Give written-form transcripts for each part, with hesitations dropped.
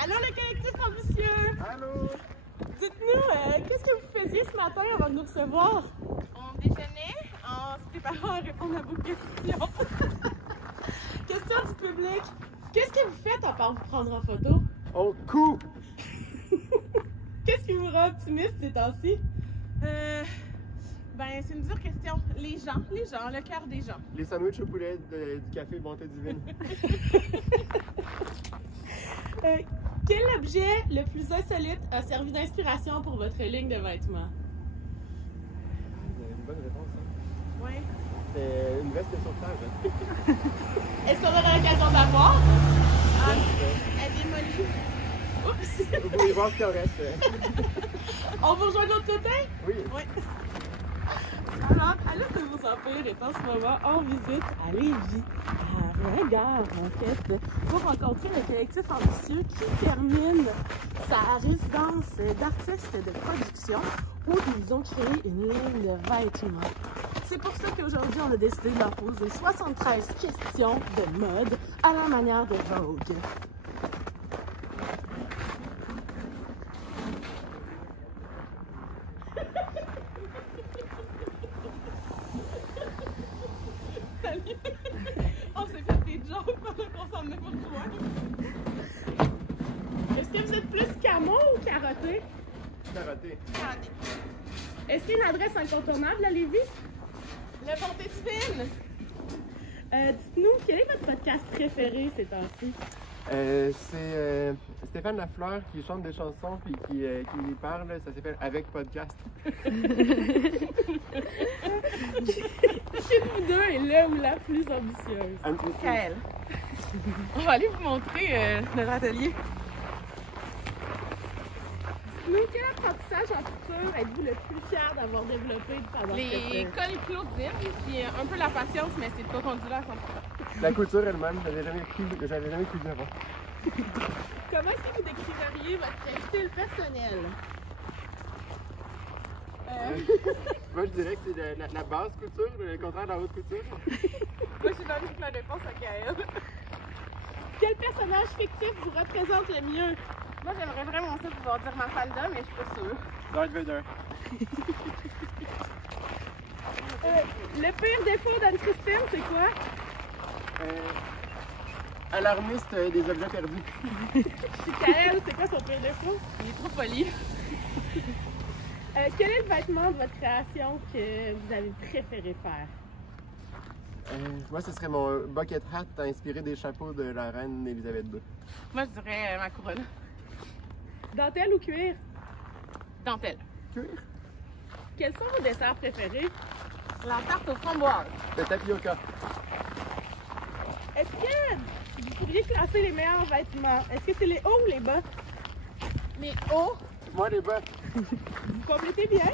Allô, le collectif ambitieux! Allô? Dites-nous, qu'est-ce que vous faisiez ce matin avant de nous recevoir? On déjeunait en se préparant à répondre à vos questions. Question du public. Qu'est-ce que vous faites à part vous prendre en photo? On coupe! Qu'est-ce qui vous rend optimiste ces temps-ci? Ben, c'est une dure question. Les gens, le cœur des gens. Les sandwichs au poulet du café Bonté Divine. Quel objet le plus insolite a servi d'inspiration pour votre ligne de vêtements? Une bonne réponse, hein? Oui. C'est une veste de sauvetage. Est-ce qu'on aura l'occasion d'avoir? Elle démolit. Oups! Vous pouvez voir ce qu'il en reste. On vous rejoint de l'autre côté? Oui. Oui. Alors, Alice de vos Empires est en ce moment en visite à Lévis, à Regard, en fait, pour rencontrer le collectif ambitieux qui termine sa résidence d'artistes de production où ils ont créé une ligne de vêtements. C'est pour ça qu'aujourd'hui, on a décidé de leur poser 73 questions de mode à la manière de Vogue. On s'est fait des jokes pendant qu'on s'en venait pour toi. Est-ce que vous êtes plus camo ou carotté? Karaté. Est-ce qu'il y a une adresse incontournable à Lévis? Le Bonté Divine. Dites-nous, quel est votre podcast préféré ces temps-ci? C'est Stéphane Lafleur qui chante des chansons puis qui parle, ça s'appelle Avec Podcast. Qui de vous deux est le ou la plus ambitieuse? Kael. On va aller vous montrer notre atelier. Dites-nous, quel apprentissage en futur êtes-vous le plus fier d'avoir développé pendant Les cols Claudine, puis un peu la patience, mais c'est pas conduit là à 100%. La couture elle-même, j'avais jamais cuisiné avant. Comment est-ce que vous décriveriez votre style personnel? Moi je dirais que c'est la basse couture, le contraire de la haute couture. Moi, j'ai donné toute la réponse à Kael. Quel personnage fictif vous représente le mieux? Moi, j'aimerais vraiment ça pouvoir dire Mafalda, mais je suis pas sûre. Darth Vader. Le pire défaut d'Anne-Christine, c'est quoi? Alarmiste des objets perdus. Puis Kael, c'est quoi son pire défaut? Il est trop poli. Quel est le vêtement de votre création que vous avez préféré faire? Moi, ce serait mon bucket hat inspiré des chapeaux de la reine Elisabeth II. Moi, je dirais ma couronne. Dentelle ou cuir? Dentelle. Cuir. Quels sont vos desserts préférés? La tarte aux framboises. Le tapioca. Est-ce que vous pourriez classer les meilleurs vêtements? Est-ce que c'est les hauts ou les bas? Les hauts. Moi, les bas. Vous complétez bien?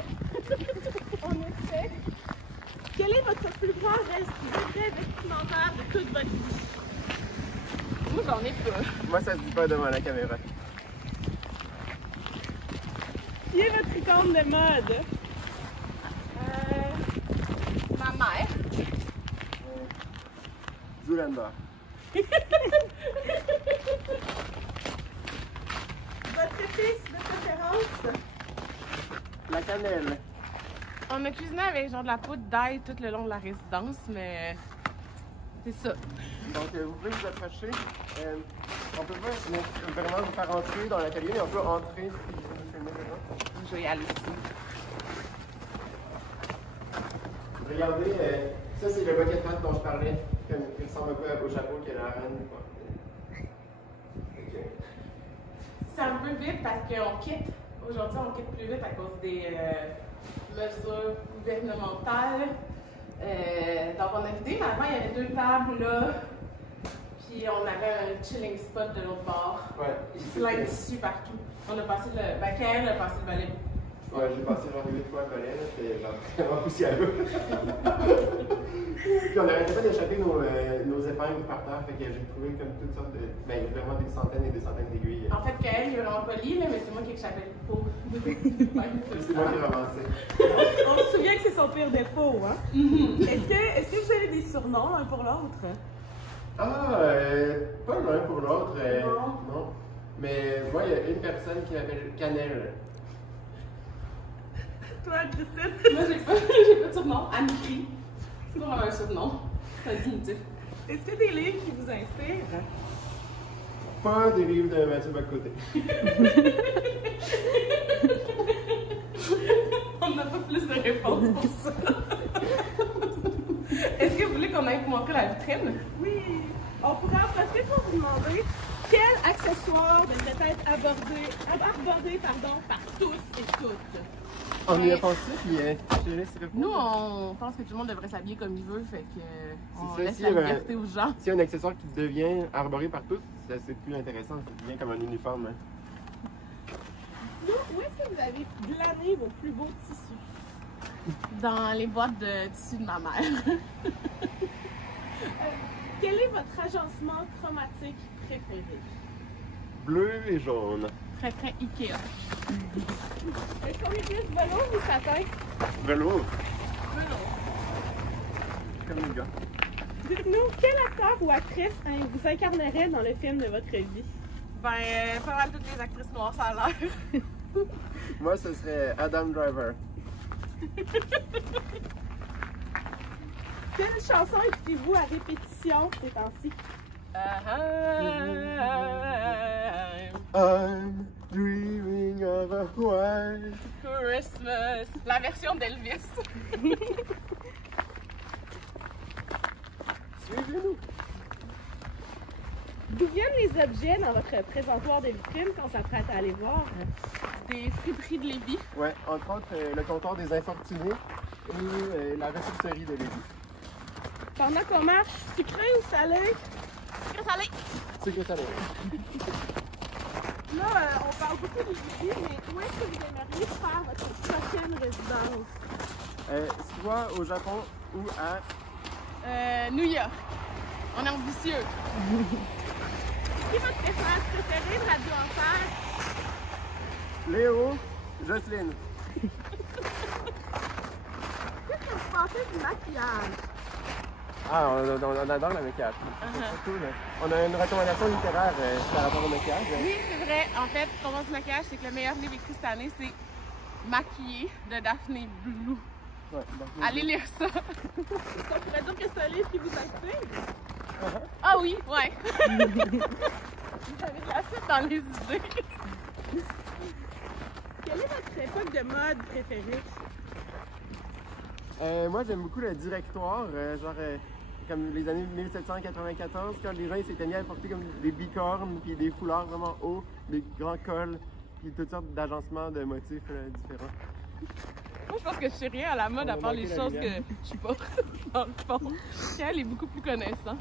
On est fait. Quel est votre plus grand regret vestimentaire de toute votre vie? Moi, j'en ai pas. Moi, ça se dit pas devant la caméra. Qui est votre icône de mode? Ma mère. Zoolander. Votre épice de préférence? La cannelle. On a cuisiné avec genre de la poudre d'ail tout le long de la résidence, mais c'est ça. Donc, vous pouvez vous approcher. On peut pas vraiment vous faire entrer dans l'atelier, mais on peut entrer si vous nous filmez maintenant. Je vais y aller aussi. Regardez, ça c'est le bucket hat dont je parlais, qui ressemble un peu au chapeau que la reine porte. Okay. C'est un peu vite parce qu'on quitte. Aujourd'hui, on quitte plus vite à cause des mesures gouvernementales. Donc, on a vidé, mais avant, il y avait 2 tables là. Puis, on avait un chilling spot de l'autre bord. Ouais. Plein de tissus partout. On a passé le. Ben, Kael a passé le balai. Ouais, j'ai passé genre 8 fois à Colin, c'était genre vraiment poussiéreux. Puis on n'arrêtait pas d'échapper nos épingles par terre, fait que j'ai trouvé comme toutes sortes de. Ben, vraiment des centaines et des centaines d'aiguilles. En fait, Kael, il est vraiment poli, là, mais c'est moi qui échappais le pot. C'est moi qui ramassais. On se souvient que c'est son pire défaut, hein? Est-ce que vous avez des surnoms l'un pour l'autre? Ah, pas l'un pour l'autre. Non. Mais moi, il y a une personne qui m'appelle Cannelle. Toi, Christine? Moi, j'ai pas de surnom. Anne-Crie. C'est pas vraiment un surnom. C'est un diminutif. Est-ce qu'il y a des livres qui vous inspirent? Pas des livres de Mathieu Bock-Côté. On n'a pas plus de réponses pour ça. Est-ce que vous voulez qu'on aille vous montrer la vitrine? Oui. On pourrait en profiter pour vous demander quel accessoire devrait être abordé par tous et toutes. On y a pensé, puis je laisse répondre. Nous, on pense que tout le monde devrait s'habiller comme il veut, fait que on ça, laisse si, la liberté aux gens. S'il y a un accessoire qui devient arboré par tous, c'est plus intéressant, ça devient comme un uniforme. Hein. Où est-ce que vous avez glané vos plus beaux tissus? Dans les boîtes de tissus de ma mère. Quel est votre agencement chromatique préféré? Bleu et jaune. Très très Ikea. Est-ce qu'on est plus velours ou satin? Velours, Velours. comme les gars. Dites-nous, quel acteur ou actrice vous incarnerait dans le film de votre vie? Ben, pas mal toutes les actrices noires, ça a l'air. Moi, ce serait Adam Driver. Quelle chanson écoutez-vous à répétition ces temps-ci? I'm dreaming of a white Christmas. La version d'Elvis. Suivez-nous. D'où viennent les objets dans votre présentoir de vitrine qu'on s'apprête à aller voir? Des friperies de Lévis. Ouais, entre autres, le comptoir des infortunés et la ressourcerie de Lévis. Pendant qu'on marche, sucré ou salé? Sucré salé. Sucre salé. Là, on parle beaucoup des Lévis, mais où est-ce que vous aimeriez faire votre prochaine résidence? Soit au Japon ou à... New York. On est ambitieux. Qui est votre personnage préféré de Radio Enfer? Léo, Jocelyne. Qu'est-ce que vous pensez du maquillage? Ah, on adore le maquillage. C'est cool. On a une recommandation littéraire par rapport au maquillage. Oui, c'est vrai. En fait, comment du maquillage, c'est que le meilleur livre écrit cette année, c'est Maquillé de Daphné Blue. Ouais, Allez lire ça. On pourrait dire que c'est un livre qui vous inspire. Ah oui, ouais. Vous avez de la suite Dans les idées. Quelle est votre époque de mode préférée? Moi, j'aime beaucoup le directoire, comme les années 1794, quand les gens s'étaient mis à porter comme des bicornes, puis des foulards vraiment hauts, des grands cols, puis toutes sortes d'agencements de motifs différents. Moi, je pense que je sais rien à la mode à part les choses que je porte, dans le fond. Elle est beaucoup plus connaissant.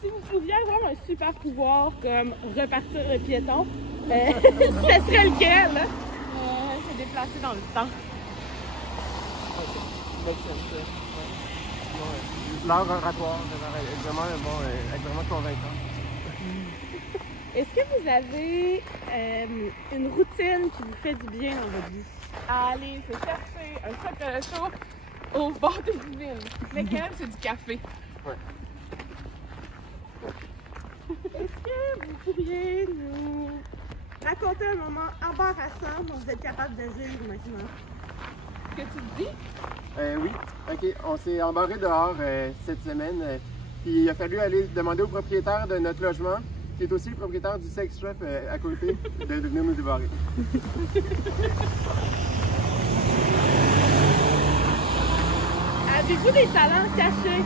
Si vous pouviez avoir un super pouvoir comme repartir le piéton, ce serait lequel? Se déplacer dans le temps. L'art oratoire, être vraiment convaincant. Est-ce que vous avez une routine qui vous fait du bien dans votre vie? Aller se chercher un chocolat chaud au bord des villes. Lequel, c'est du café. Ouais. Est-ce que vous pourriez nous raconter un moment embarrassant dont vous êtes capable de vivre maintenant? Qu'est-ce que tu dis? Oui, ok. On s'est embarré dehors cette semaine, puis il a fallu aller demander au propriétaire de notre logement, qui est aussi le propriétaire du sex shop à côté, de venir nous débarrer. Avez-vous des talents cachés?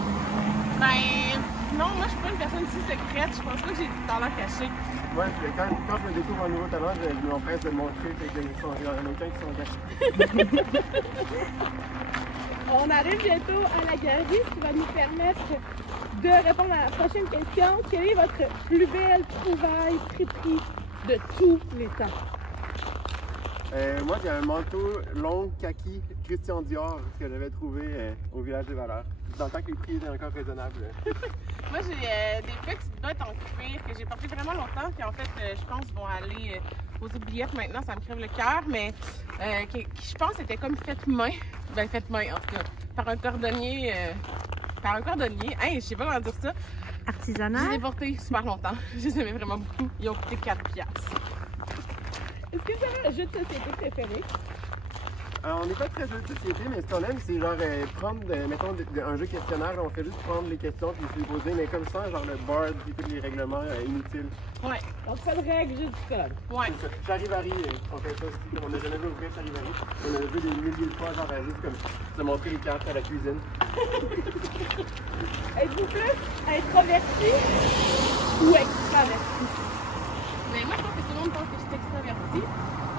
Ben, non, moi, je suis pas une personne si secrète. Je pense pas que j'ai du talent caché. Ouais, quand je me découvre un nouveau talent, je m'empresse de le montrer, fait qu'il y en a aucun qui sont cachés. On arrive bientôt à la galerie, ce qui va nous permettre de répondre à la prochaine question. Quelle est votre plus belle trouvaille friperie de tous les temps? Moi, j'ai un manteau long kaki Christian Dior que j'avais trouvé au Village des Valeurs. Dans le temps que les prix étaient encore raisonnables. Moi, j'ai des petites bottes en cuir que j'ai portées vraiment longtemps, qui en fait, je pense, vont aller aux oubliettes maintenant, ça me crève le cœur, mais qui, je pense, étaient comme faites main. Ben, faites main, en tout cas, par un cordonnier. Hey, je sais pas comment dire ça. Je artisanales. les ai portés super longtemps. Je les aimais vraiment beaucoup. Ils ont coûté 4$. Est-ce que vous avez un jeu de société préféré? On n'est pas très jeu de société, mais ce qu'on aime, c'est genre prendre, mettons, un jeu questionnaire, on fait juste prendre les questions puis les poser, mais comme ça, genre le board puis tous les règlements inutiles. Ouais. Donc, pas de règles, juste du code. Ouais. C'est ça. Charivari, on fait ça aussi. On n'a jamais vu ouvrir Charivari. On a vu des milliers de fois, genre juste comme se montrer les cartes à la cuisine. Êtes-vous plus introverti ou extraverti? Mais moi, je pense que tout le monde pense que je suis extravertie.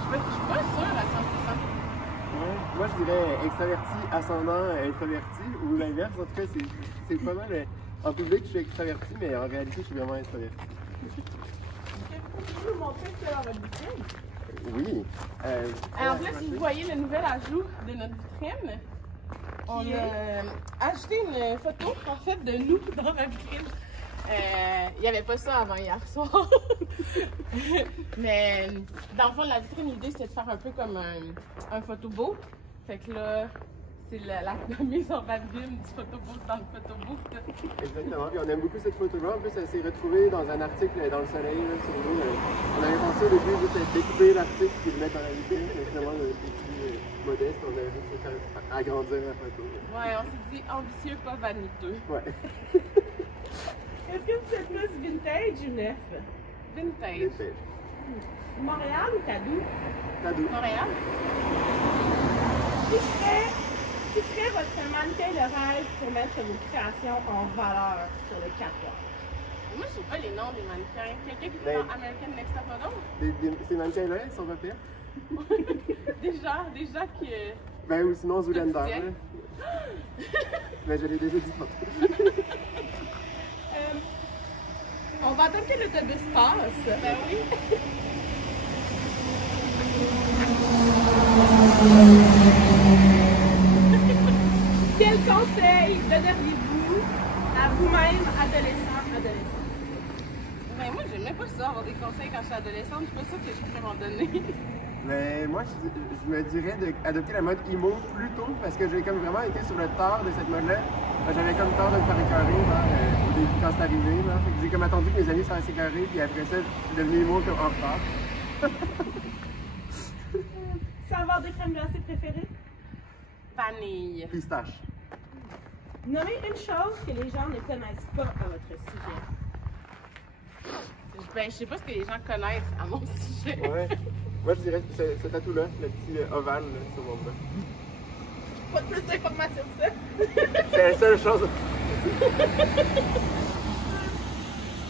Je suis pas sûre à 100%. Ouais. Moi, je dirais extraverti, ascendant, introverti, ou l'inverse. En tout cas, c'est pas mal. En public, je suis extraverti, mais en réalité, je suis vraiment introverti. Pouvez-vous nous montrer ce qu'il y a dans votre vitrine? Oui. En plus, si vous voyez le nouvel ajout de notre vitrine, on a ajouté une photo, en fait, de nous dans la vitrine. Il n'y avait pas ça avant hier soir. Mais dans le fond, la vitrine, l'idée, c'est de faire un peu comme un photobook. Fait que là, c'est la mise en valide du photobook dans le photobook. Exactement. Puis on aime beaucoup cette photo-là. En plus, elle s'est retrouvée dans un article dans le Soleil là, sur nous. On avait pensé au début juste à découper l'article et le mettre dans la vitrine, mais finalement, on était plus modeste. On a juste fait agrandir la photo. Ouais, on s'est dit ambitieux, pas vaniteux. Ouais. Est-ce que vous êtes plus vintage ou neuf? Vintage. Montréal ou Tadoux? Tadoux. Montréal? Qui serait votre mannequin de rêve pour mettre vos créations en valeur sur le catwalk? Moi, je sais pas les noms des mannequins. Quelqu'un qui est dans American Next Top Model? Ces mannequins-là, ils sont pas pires. Déjà qui. Ben, ou sinon Zoolander. Quotidien. Mais je l'ai déjà dit tantôt. On va attendre que l'autobus passe. Ben oui. Quel conseil donneriez-vous à vous-même, adolescent? Ben moi, j'aimais pas ça, avoir des conseils quand j'étais adolescente. Je suis pas sûre que je pourrais m'en donner. Mais moi, je me dirais d'adopter la mode emo plus tôt parce que j'ai comme vraiment été sur le tard de cette mode-là. J'avais comme peur de me faire écœurer au début quand c'est arrivé. J'ai comme attendu que mes amis se fassent écœurer, puis après ça, je suis devenu emo comme en retard. Saveur de crème glacée préférée? Vanille. Pistache. Nommez une chose que les gens ne connaissent pas à votre sujet. Ben, je sais pas ce que les gens connaissent à mon sujet. Ouais. Moi, je dirais ce tatou-là, le petit ovale là, sur mon bras. Pas de plus d'informations que ça. C'est la seule chose.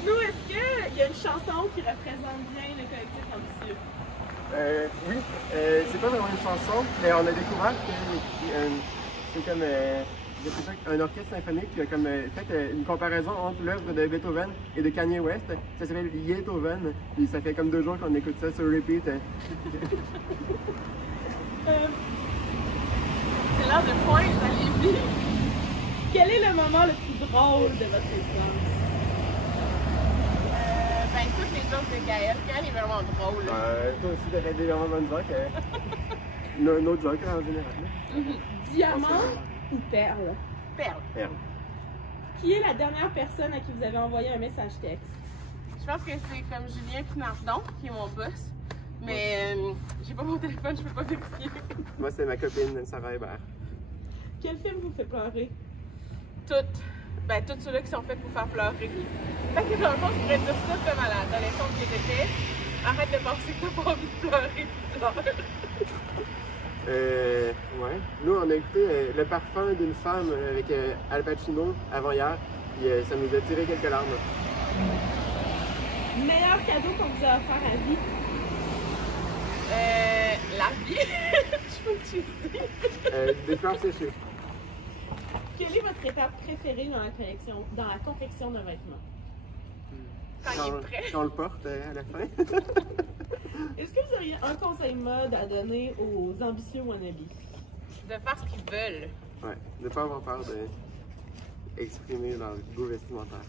Nous, est-ce qu'il y a une chanson qui représente bien le collectif ambitieux? Oui, c'est pas vraiment une chanson, mais on a découvert que c'est comme un orchestre symphonique qui a comme fait une comparaison entre l'œuvre de Beethoven et de Kanye West. Ça s'appelle Beethoven, puis ça fait comme 2 jours qu'on écoute ça sur repeat. C'est l'heure de pointe à Lévis. Quel est le moment le plus drôle de votre existence? Ben, toutes les jokes de Gaël. Gaël est vraiment drôle. Toi aussi, t'as fait des vraiment bonnes jokes. Nos jokes en général. Diamant ou perle? Perle. Merde. Qui est la dernière personne à qui vous avez envoyé un message texte? Je pense que c'est comme Julien Pinardon, qui est mon boss. Mais j'ai pas mon téléphone, je peux pas vérifier. Moi, c'est ma copine Sarah Hébert. Quel film vous fait pleurer? Toutes. Ben, tous ceux-là qui sont faits pour faire pleurer. Fait que dans le fond, je pourrais dire ça comme à l'adolescente que j'étais. Arrête de penser que t'as pas envie de pleurer, tu pleures. Ouais. Nous, on a écouté Le parfum d'une femme avec Al Pacino avant-hier, puis ça nous a tiré quelques larmes. Meilleur cadeau qu'on vous a offert à vie? La vie. Je peux te dire. Des fleurs séchées. Quelle est votre étape préférée dans la confection de vêtements? Quand il est prêt. Quand on le porte à la fin. Est-ce que vous auriez un conseil mode à donner aux ambitieux wannabes? De faire ce qu'ils veulent. Ouais, de ne pas avoir peur d'exprimer leur goût vestimentaire.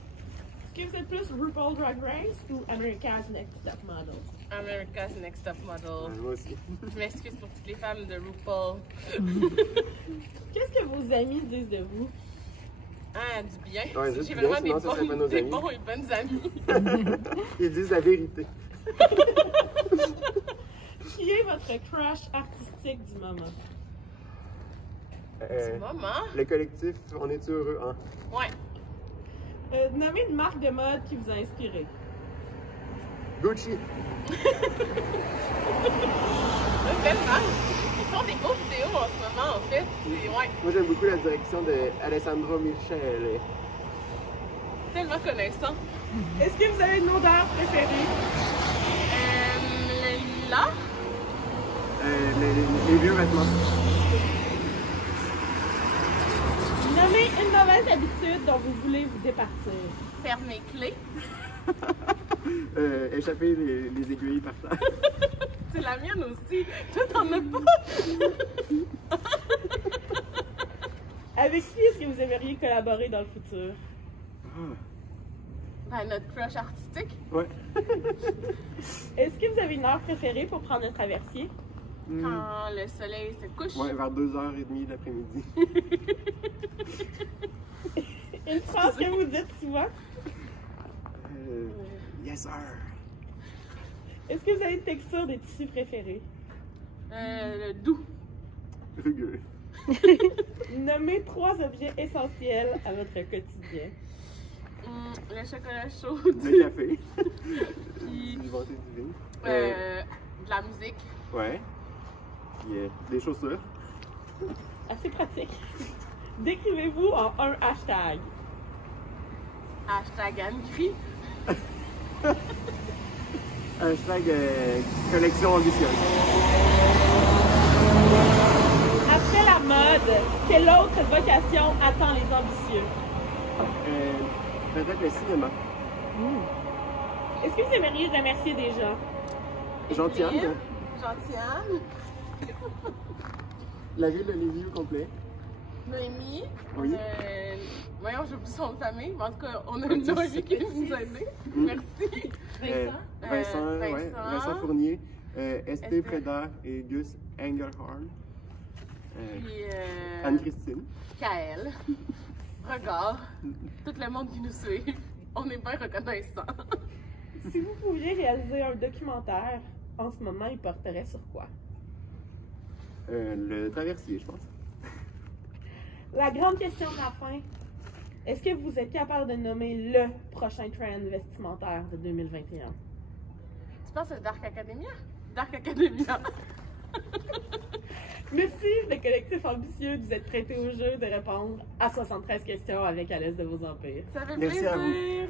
Est-ce que vous êtes plus RuPaul Drag Race ou America's Next Top Model? America's Next Top Model. Ouais, moi aussi. Je m'excuse pour toutes les femmes de RuPaul. Qu'est-ce que vos amis disent de vous? Ah, du bien. Ouais, juste J'ai bien, vraiment sinon ça serait pas nos des amis. bons et bonnes amies. Ils disent la vérité. Qui est votre crush artistique du moment? Du moment. Le collectif, on est heureux, hein? Ouais. Nommez une marque de mode qui vous a inspiré. Gucci. Tellement. Ils font des beaux vidéos en ce moment, en fait. Ouais, Moi, j'aime beaucoup la direction de Alessandro Michele. tellement connaissant. Est-ce que vous avez une odeur préférée? Le lilas. Les vieux vêtements. Nommez une mauvaise habitude dont vous voulez vous départir. Perdre mes clés. Échapper les aiguilles par terre. C'est la mienne aussi. Toi, t'en as pas. Avec qui est-ce que vous aimeriez collaborer dans le futur? Ben, notre crush artistique. Ouais. Est-ce que vous avez une heure préférée pour prendre le traversier? Quand le soleil se couche. Ouais, vers 2h30 l'après-midi. Une phrase que vous dites souvent? Yes, sir. Est-ce que vous avez une texture des tissus préférés? Le doux. Rugueux. Nommez 3 objets essentiels à votre quotidien. Le chocolat chaud. Le café. Puis, Du vin du vin. de la musique. Ouais. Puis des chaussures. Assez pratique. Décrivez-vous en un hashtag. Hashtag Anne-Gris. Hashtag collection ambitieuse. Après la mode, quelle autre vocation attend les ambitieux? Peut-être le cinéma. Est-ce que vous aimeriez remercier des gens? Gentiane. Gentiane. La ville de Lévis au complet. Noémie. Oui. Voyons, j'ai oublié son nom de famille, mais en tout cas, on a une Noémie qui nous a aidés. Merci. Vincent, ouais, Vincent Fournier, Esté Estée. Preda et Gus Engelhard. Puis Anne-Christine. Kaël. Regard. Tout le monde qui nous suit. On est bien reconnaissants. Si vous pouviez réaliser un documentaire, en ce moment, il porterait sur quoi? Le traversier, je pense. La grande question de la fin. Est-ce que vous êtes capable de nommer le prochain trend vestimentaire de 2021? Tu penses à Dark Academia? Dark Academia. Merci, le collectif ambitieux, de vous êtes prêté au jeu de répondre à 73 questions avec à l'aise de vos empires. Ça fait Merci à vous. plaisir.